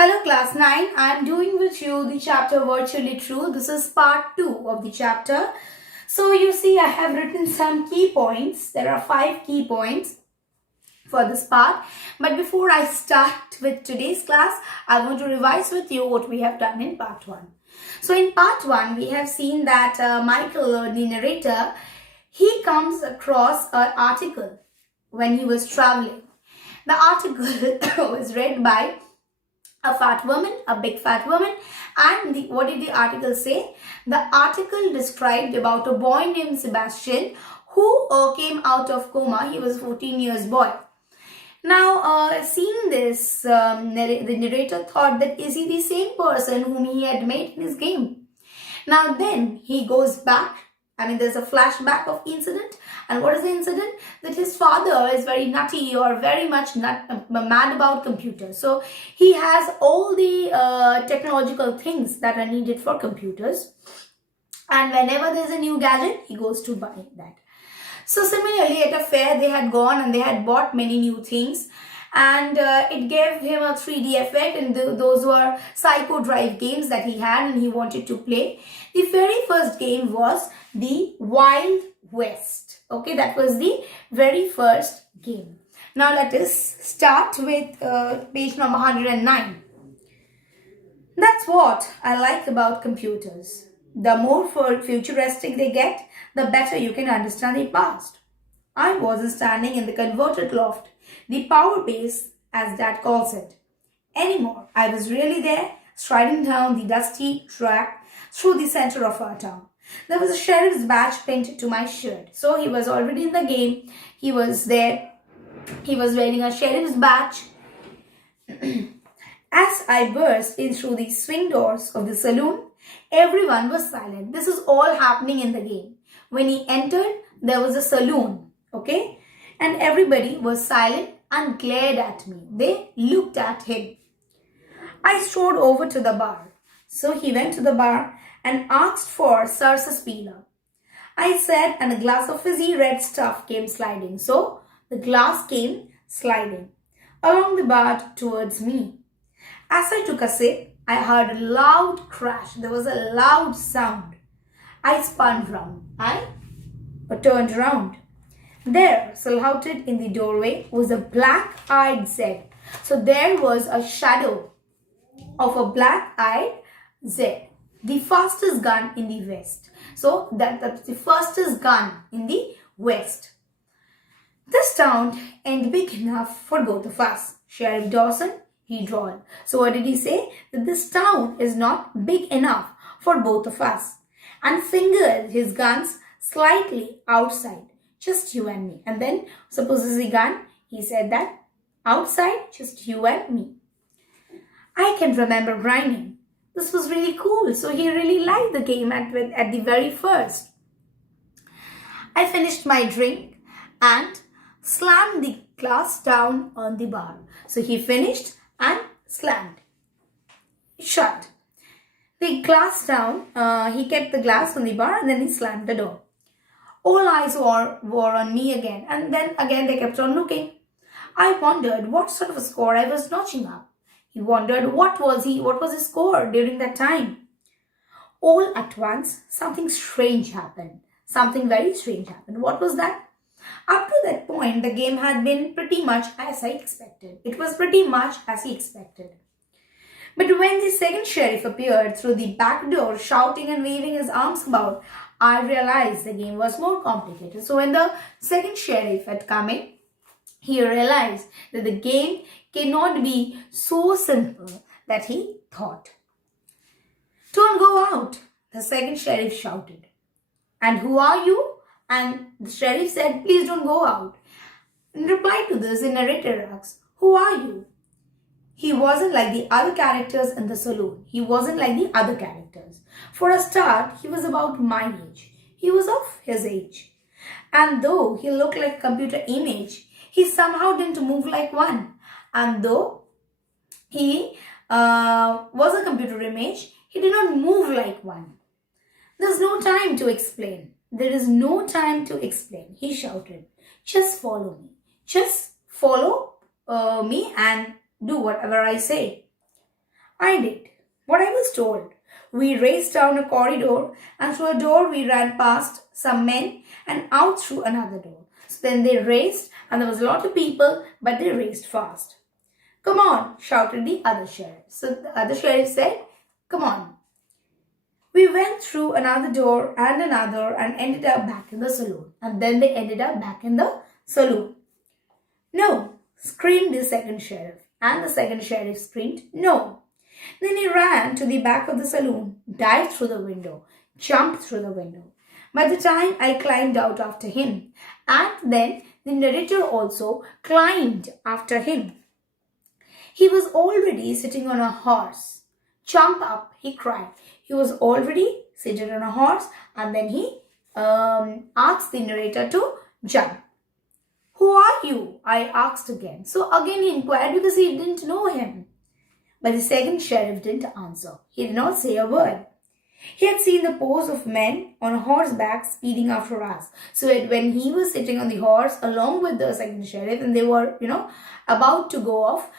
Hello class 9, I am doing with you the chapter Virtually True. This is part 2 of the chapter. So you see I have written some key points. There are 5 key points for this part. But before I start with today's class, I want to revise with you what we have done in part 1. So in part 1, we have seen that Michael, the narrator, he comes across an article when he was traveling. The article was read by a fat woman, a big fat woman, and what did the article say? The article described about a boy named Sebastian who came out of coma. He was a 14 years boy. Now, seeing this, the narrator thought that is he the same person whom he had met in his game? Now then he goes back. There's a flashback of incident. And what is the incident? That his father is very nutty or very much mad about computers. So he has all the technological things that are needed for computers. And whenever there's a new gadget, he goes to buy that. So similarly, at a fair, they had gone and they had bought many new things. And it gave him a 3D effect, and those were Psycho Drive games that he had and he wanted to play. The very first game was the Wild West. Okay, that was the very first game. Now let us start with page number 109. That's what I like about computers. The more futuristic they get, the better you can understand the past. I wasn't standing in the converted loft, the power base as Dad calls it, anymore. I was really there, striding down the dusty track through the center of our town. There was a sheriff's badge pinned to my shirt. So he was already in the game. He was there. He was wearing a sheriff's badge. As I burst in through the swing doors of the saloon, everyone was silent. This is all happening in the game. When he entered, there was a saloon. Okay, and everybody was silent and glared at me. They looked at him. I strode over to the bar. So he went to the bar and asked for sarsaparilla. I said, and a glass of fizzy red stuff came sliding. So the glass came sliding along the bar towards me. As I took a sip, I heard a loud crash. There was a loud sound. I spun round. I turned around. There, silhouetted in the doorway, was a black-eyed Z. So there was a shadow of a black-eyed Z, the fastest gun in the West. So that's the fastest gun in the West. This town ain't big enough for both of us. Sheriff Dawson, he drawled. So what did he say? That this town is not big enough for both of us. And fingered his guns slightly outside. Just you and me. And then, suppose this is a gun. He said that outside, just you and me. I can remember grinding. This was really cool. So he really liked the game at the very first. I finished my drink and slammed the glass down on the bar. So he finished and slammed. Shut. The glass down. He kept the glass on the bar and then he slammed the door. All eyes were on me again, and then again they kept on looking. I wondered what sort of a score I was notching up. He wondered what was his score during that time. All at once, something strange happened. Something very strange happened. What was that? Up to that point, the game had been pretty much as I expected. It was pretty much as he expected. But when the second sheriff appeared through the back door, shouting and waving his arms about, I realized the game was more complicated. So when the second sheriff had come in, he realized that the game cannot be so simple that he thought. Don't go out, the second sheriff shouted. And who are you? And the sheriff said, please don't go out. In reply to this, the narrator asks, who are you? He wasn't like the other characters in the saloon. He wasn't like the other characters. For a start, he was about my age. He was of his age. And though he looked like a computer image, he somehow didn't move like one. And though he was a computer image, he did not move like one. There's no time to explain. There is no time to explain, he shouted. Just follow me. Just follow me and do whatever I say. I did what I was told. We raced down a corridor, and through a door we ran past some men and out through another door. So then they raced, and there was a lot of people, but they raced fast. Come on, shouted the other sheriff. So the other sheriff said, come on. We went through another door and another and ended up back in the saloon. And then they ended up back in the saloon. No, screamed the second sheriff. And the second sheriff screamed, no. Then he ran to the back of the saloon, dived through the window, jumped through the window. By the time I climbed out after him, and then the narrator also climbed after him. He was already sitting on a horse. Jump up, he cried. He was already seated on a horse, and then he asked the narrator to jump. Who are you? I asked again. So again he inquired because he didn't know him. But the second sheriff didn't answer. He did not say a word. He had seen the pose of men on horseback speeding after us. So when he was sitting on the horse along with the second sheriff and they were, about to go off,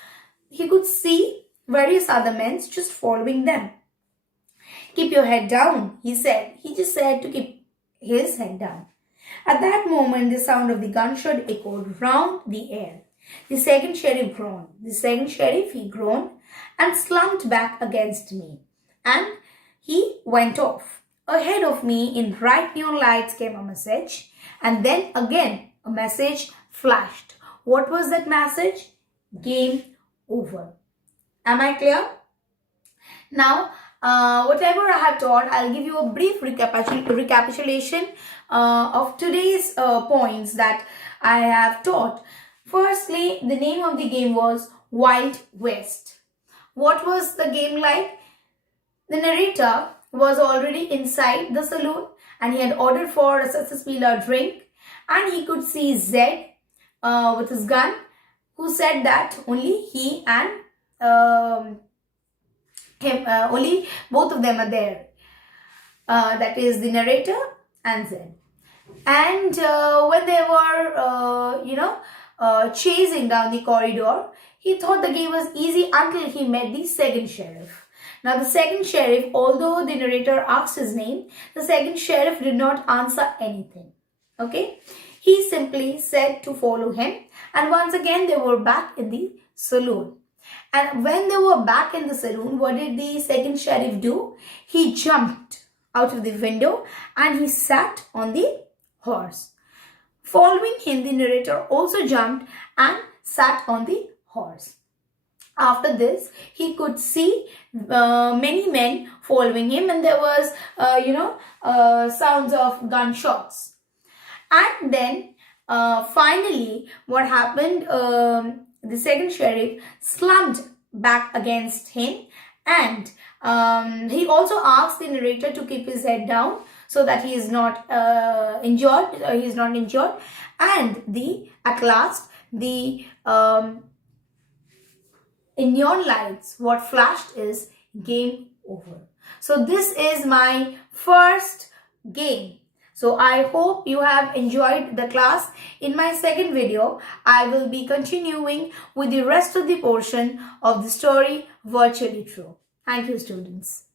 he could see various other men just following them. Keep your head down, he said. He just said to keep his head down. At that moment, the sound of the gunshot echoed round the air. The second sheriff groaned. He groaned and slumped back against me. And he went off. Ahead of me in bright neon lights came a message. And then again, a message flashed. What was that message? Game over. Am I clear? Now, whatever I have taught, I'll give you a brief recapitulation of today's points that I have taught. Firstly, the name of the game was Wild West. What was the game like? The narrator was already inside the saloon and he had ordered for a successful drink, and he could see Zed with his gun, who said that only he and only both of them are there. That is the narrator and Zed. And when they were, chasing down the corridor, he thought the game was easy until he met the second sheriff. Now the second sheriff, although the narrator asked his name, the second sheriff did not answer anything. Okay? He simply said to follow him, and once again they were back in the saloon. And when they were back in the saloon, what did the second sheriff do? He jumped out of the window and he sat on the horse. Following him, the narrator also jumped and sat on the horse. After this, he could see many men following him, and there was, sounds of gunshots. And then, finally, what happened? The second sheriff slumped back against him, and he also asked the narrator to keep his head down so that he is not injured. And at last the in neon lights, what flashed is game over. So this is my first game. So I hope you have enjoyed the class. In my second video, I will be continuing with the rest of the portion of the story Virtually True. Thank you, students.